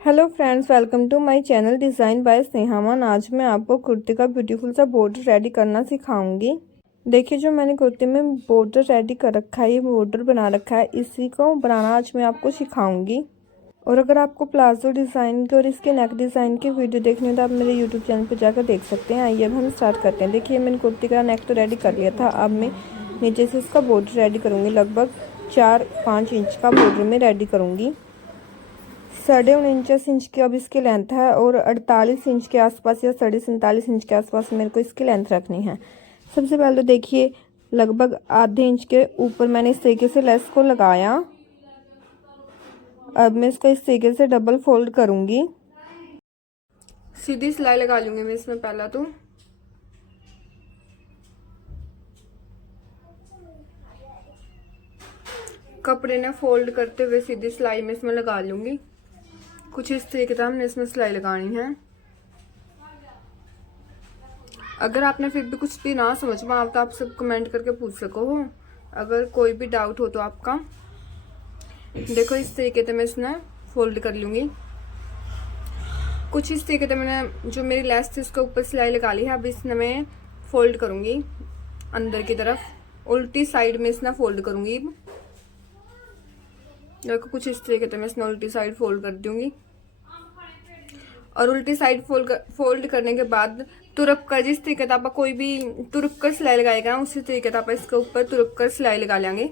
Hello friends, welcome to my channel design by स्नेहामन। आज मैं आपको कुर्ती का ब्यूटीफुल सा बॉर्डर रेडी करना सिखाऊंगी। देखिए, जो मैंने कुर्ती में बॉर्डर रेडी कर रखा है, ये बॉर्डर बना रखा है, इसी को बनाना आज मैं आपको सिखाऊंगी। और अगर आपको प्लाजो डिज़ाइन की और इसके नेक डिज़ाइन की वीडियो देखनी हो तो आप मेरे यूट्यूब चैनल पर जाकर देख सकते हैं। आइए अब हम स्टार्ट करते हैं। देखिए, मैंने कुर्ती का नेक तो रेडी कर लिया था। अब मैं नीचे से इसका बॉर्डर रेडी करूँगी। लगभग 4-5 इंच का बॉर्डर में रेडी करूँगी। 49.5 इंच की अब इसकी लेंथ है और 48 इंच के आसपास या 47.5 इंच के आसपास मेरे को इसकी लेंथ रखनी है। सबसे पहले तो देखिए, लगभग आधे इंच के ऊपर मैंने इस तरीके से लेस को लगाया। अब मैं इसको इस तरीके से डबल फोल्ड करूंगी। सीधी सिलाई लगा लूंगी मैं इसमें। पहला तो कपड़े ने फोल्ड करते हुए सीधी सिलाई में इसमें लगा लूंगी। कुछ इस तरीके से हमने इसमें सिलाई लगानी है। अगर आपने फिर भी कुछ भी ना समझ में आप तो आप सब कमेंट करके पूछ सको हो। अगर कोई भी डाउट हो तो आपका। देखो, इस तरीके से मैं इसमें फोल्ड कर लूंगी। कुछ इस तरीके से मैंने जो मेरी लेस थी उसके ऊपर सिलाई लगा ली है। अब इसमें मैं फोल्ड करूंगी अंदर की तरफ, उल्टी साइड में इसमें फोल्ड करूंगी। देखो, कुछ इस तरीके से मैं इसमें उल्टी साइड फोल्ड कर दूंगी। और उल्टी साइड फोल्ड करने के बाद तुरप कर, जिस तरीके से आप कोई भी तुरप कर सिलाई लगाएगा ना, उसी तरीके से आप इसके ऊपर तुरप कर सिलाई लगा लेंगे।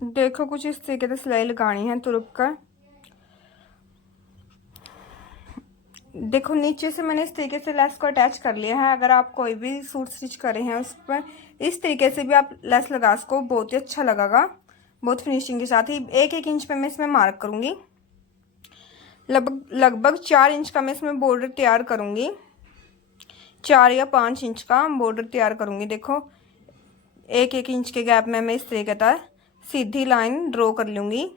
देखो, कुछ इस तरीके से सिलाई लगानी है तुरप कर। देखो, नीचे से मैंने इस तरीके से लेस को अटैच कर लिया है। अगर आप कोई भी सूट स्टिच कर रहे हैं उस पर इस तरीके से भी आप लेस लगा सको, बहुत ही अच्छा लगेगा। बहुत फिनिशिंग के साथ ही 1-1 इंच पे मैं इसमें मार्क करूंगी। लगभग 4 इंच का मैं इसमें बॉर्डर तैयार करूंगी। 4 या 5 इंच का बॉर्डर तैयार करूंगी। देखो, 1-1 इंच के गैप में मैं इस तरीके का सीधी लाइन ड्रॉ कर लूंगी।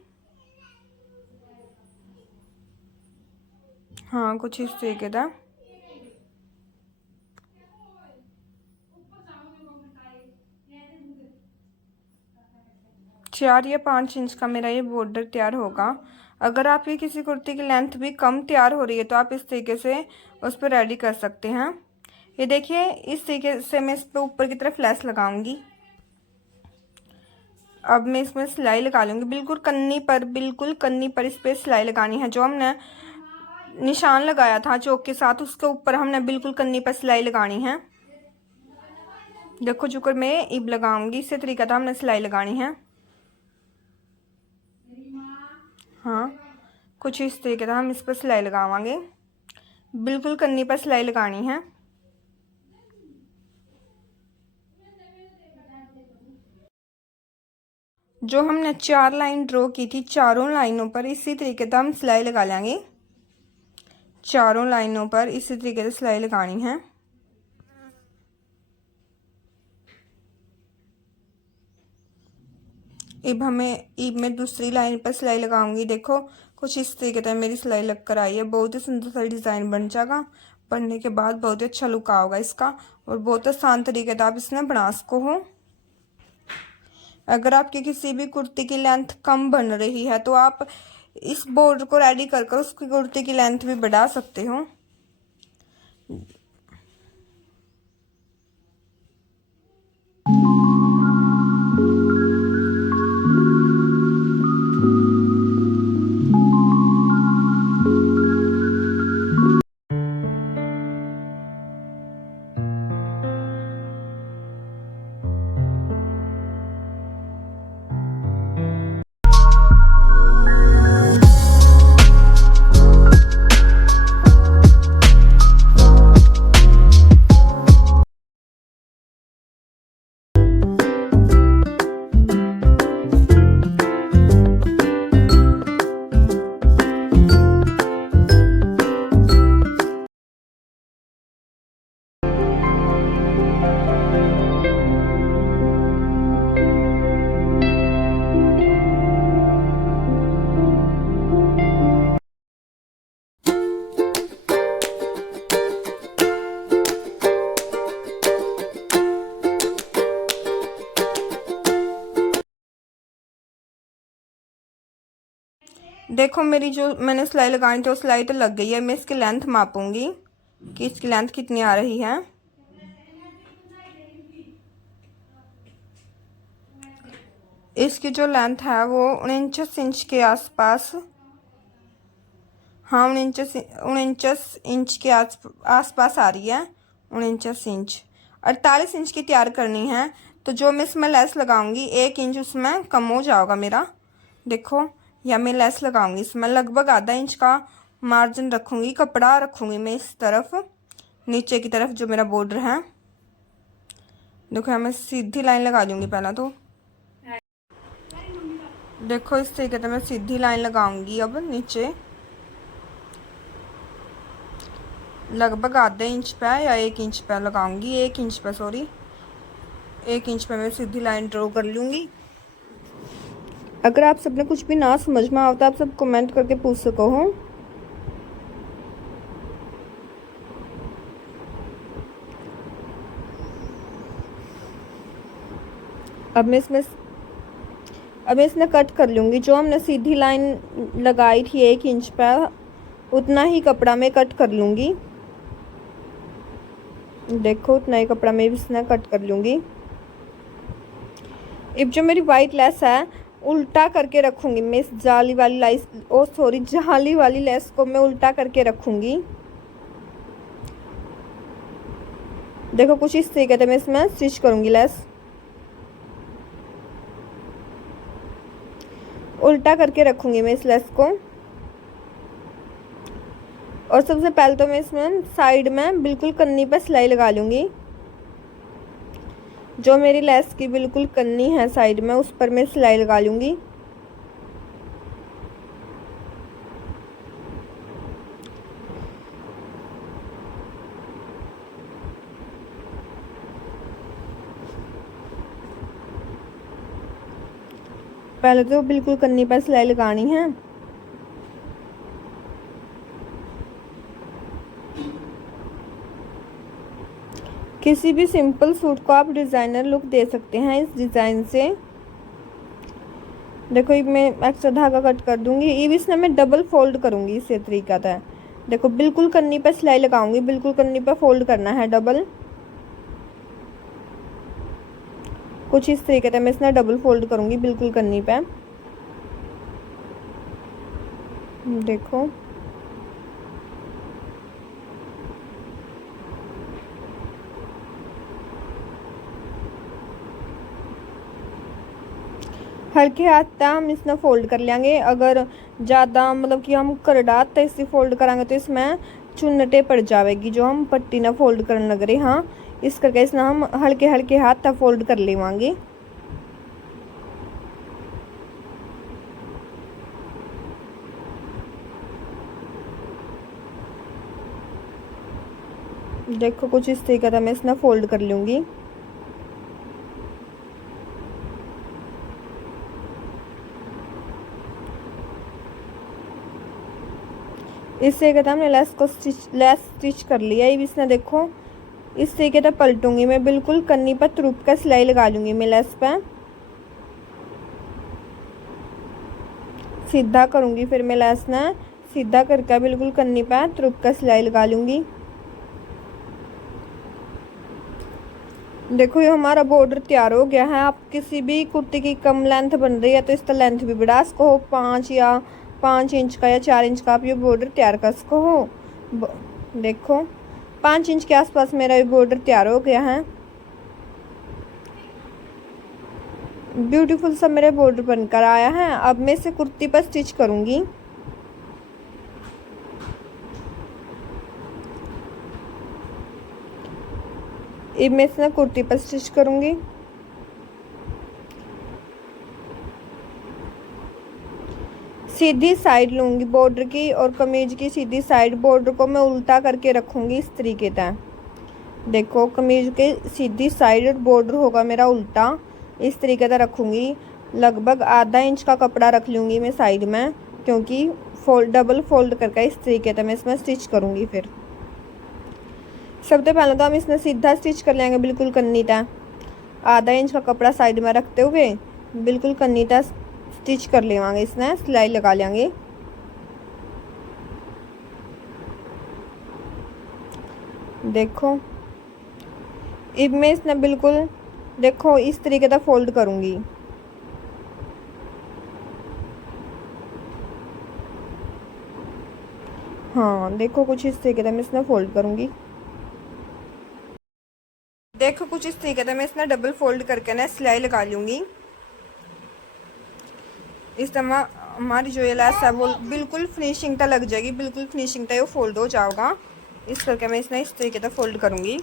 हाँ, कुछ इस तरीके का। चार या 5 इंच का मेरा ये बॉर्डर तैयार होगा। अगर आपकी किसी कुर्ती की लेंथ भी कम तैयार हो रही है तो आप इस तरीके से उस पर रेडी कर सकते हैं। ये देखिए, इस तरीके से मैं इस पर ऊपर की तरफ लेस लगाऊंगी। अब मैं इसमें सिलाई लगा लूंगी। बिल्कुल कन्नी पर इस पर सिलाई लगानी है। जो हमने निशान लगाया था चौक के साथ, उसके ऊपर हमने बिल्कुल कन्नी पर सिलाई लगानी है। देखो, जुकर मैं इब लगाऊंगी, इसी तरीके से हमने सिलाई लगानी है। हाँ, कुछ इस तरीके से हम इस पर सिलाई लगावांगे। बिल्कुल कन्नी पर सिलाई लगानी है। जो हमने 4 लाइन ड्रॉ की थी, चारों लाइनों पर इसी तरीके से हम सिलाई लगा लेंगे। चारों लाइनों पर इसी तरीके से सिलाई लगानी है। अब मैं दूसरी लाइन पर सिलाई लगाऊंगी। देखो, कुछ इस तरीके से मेरी सिलाई लग कर आई है। बहुत ही सुंदर सा डिज़ाइन बन जाएगा। बनने के बाद बहुत ही अच्छा लुक आएगा इसका। और बहुत आसान तरीके से आप इसमें बना सको हो। अगर आपकी किसी भी कुर्ती की लेंथ कम बन रही है तो आप इस बॉर्डर को रेडी कर उसकी कुर्ती की लेंथ भी बढ़ा सकते हो। देखो मेरी जो मैंने सिलाई लगानी थी वो सिलाई तो लग गई है। मैं इसकी लेंथ मापूंगी कि इसकी लेंथ कितनी आ रही है। इसकी जो लेंथ है वो 49 इंच के आसपास, हाँ 49 इंच के आसपास आ रही है। 49 इंच 48 इंच की तैयार करनी है। तो जो मैं इसमें लेस लगाऊंगी 1 इंच उसमें कम हो जाएगा मेरा। देखो या मैं लेस लगाऊंगी इसमें लगभग आधा इंच का मार्जिन रखूंगी, कपड़ा रखूंगी मैं इस तरफ नीचे की तरफ जो मेरा बॉर्डर है। देखो यहाँ मैं सीधी लाइन लगा दूंगी पहला तो। देखो इस तरीके से मैं सीधी लाइन लगाऊंगी अब नीचे लगभग आधे इंच पे या 1 इंच पे लगाऊंगी। 1 इंच पे, सॉरी 1 इंच पे मैं सीधी लाइन ड्रॉ कर लूँगी। अगर आप सबने कुछ भी ना समझ में आता आप सब कमेंट करके पूछ सको हो। अब मैं इसमें कट कर लूँगी। जो हमने सीधी लाइन लगाई थी 1 इंच पे उतना ही कपड़ा मैं कट कर लूँगी। देखो उतना ही कपड़ा मैं इसमें कट कर लूँगी। अब जो मेरी वाइट लेस है उल्टा करके रखूँगी मैं इस जाली वाली जाली वाली लेस को मैं उल्टा करके रखूँगी। देखो कुछ इस तरीके से मैं इसमें स्टिच करूँगी। लेस उल्टा करके रखूँगी मैं इस लेस को। और सबसे पहले तो मैं इसमें साइड में बिल्कुल कन्नी पर सिलाई लगा लूँगी। जो मेरी लेस की बिल्कुल कन्नी है साइड में उस पर मैं सिलाई लगा लूँगी। पहले तो बिल्कुल कन्नी पर सिलाई लगानी है। किसी भी सिंपल सूट को आप डिज़ाइनर लुक दे सकते हैं इस डिज़ाइन से। देखो ये मैं एक्स्ट्रा धागा कट कर दूंगी। ये इसमें मैं डबल फोल्ड करूंगी इसी तरीका था। देखो बिल्कुल कन्नी पर सिलाई लगाऊंगी, बिल्कुल कन्नी पर फोल्ड करना है डबल। कुछ इस तरीके से मैं इसमें डबल फोल्ड करूंगी बिल्कुल कन्नी पे। देखो हल्के हाथ तक हम इसमें फोल्ड कर लेंगे। अगर ज़्यादा मतलब कि हम करडात तो इसे फोल्ड करांगे तो इसमें चुन्नटे पड़ जाएगी जो हम पट्टी ना फोल्ड करने लग रहे। हाँ इस करके इसमें हम हल्के हल्के हाथ तक फोल्ड कर लेवांगे। देखो कुछ इस तरीके का मैं इसमें फोल्ड कर लूँगी। इससे कहता हमने लेस स्टिच कर लिया। ये इसने देखो इस तरीके से पलटूंगी मैं, बिल्कुल कन्नी पर तुरुप का सिलाई लगा लूँगी मैं। लेस पे सीधा करूँगी, फिर मैं लेस ना सीधा करके बिल्कुल कन्नी पर तुरुप का सिलाई लगा लूँगी। देखो ये हमारा बॉर्डर तैयार हो गया है। आप किसी भी कुर्ती की कम लेंथ बन रही है तो इसका लेंथ भी बढ़ा सको हो। 5 इंच का या 4 इंच का आप ये बॉर्डर तैयार कर सको हो। देखो 5 इंच के आसपास मेरा ये बॉर्डर तैयार हो गया है। ब्यूटीफुल सा मेरा बॉर्डर बनकर आया है। अब मैं इसे कुर्ती पर स्टिच करूँगी। अब मैं इसे कुर्ती पर स्टिच करूँगी। सीधी साइड लूँगी बॉर्डर की और कमीज की सीधी साइड बॉर्डर को मैं उल्टा करके रखूँगी इस तरीके से। देखो कमीज के सीधी साइड बॉर्डर होगा मेरा उल्टा, इस तरीके से रखूँगी। लगभग आधा इंच का कपड़ा रख लूँगी मैं साइड में, क्योंकि डबल फोल्ड करके इस तरीके से मैं इसमें स्टिच करूँगी। फिर सबसे पहले तो हम इसमें सीधा स्टिच कर लेंगे बिल्कुल कन्नी तक। आधा इंच का कपड़ा साइड में रखते हुए बिल्कुल कन्नी तक स्टिच कर लेवांगे, इसमें सिलाई लगा लेंगे। देखो अब मैं इसने बिल्कुल देखो इस तरीके का फोल्ड करूँगी। हाँ देखो कुछ इस तरीके का मैं इसमें फोल्ड करूँगी। देखो कुछ इस तरीके से मैं इसमें डबल फोल्ड करके ना सिलाई लगा लूँगी। इस तरह हमारी जो ये लेस है वो बिल्कुल फिनिशिंग तक लग जाएगी, बिल्कुल फिनिशिंग तक वो फोल्ड हो जाएगा। इस करके मैं इसमें इस तरीके से फोल्ड करूँगी।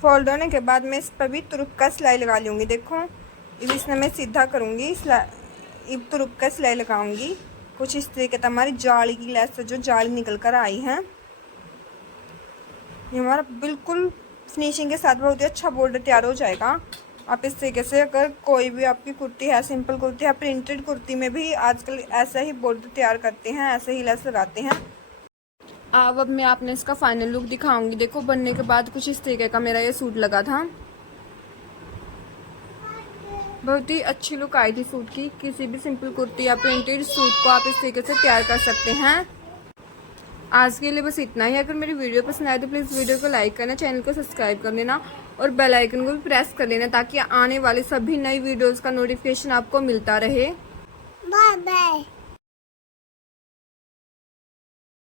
फोल्ड होने के बाद मैं इस पर भी तुरुप का सिलाई लगा लूँगी। देखो अब इसमें मैं सीधा करूँगी, अब तुरुप का सिलाई लगाऊंगी। कुछ इस तरीके से हमारी जाली की लेस से जो जाली निकल कर आई है, ये हमारा बिल्कुल फिनिशिंग के साथ बहुत ही अच्छा बॉर्डर तैयार हो जाएगा। आप इस तरीके से अगर कोई भी आपकी कुर्ती है, सिंपल कुर्ती है, प्रिंटेड कुर्ती में भी आजकल ऐसा ही बॉर्डर तैयार करते हैं, ऐसे ही लेस लगाते हैं। अब मैं आपने इसका फाइनल लुक दिखाऊंगी। देखो बनने के बाद कुछ इस तरीके का मेरा ये सूट लगा था। बहुत ही अच्छी लुक आई थी सूट की। किसी भी सिंपल कुर्ती या प्रिंटेड सूट को आप इस तरीके से तैयार कर सकते हैं। आज के लिए बस इतना ही। अगर मेरी वीडियो पसंद आए तो प्लीज़ वीडियो को लाइक करना, चैनल को सब्सक्राइब कर लेना और बेल आइकन को भी प्रेस कर लेना ताकि आने वाले सभी नई वीडियोस का नोटिफिकेशन आपको मिलता रहे। Bye bye.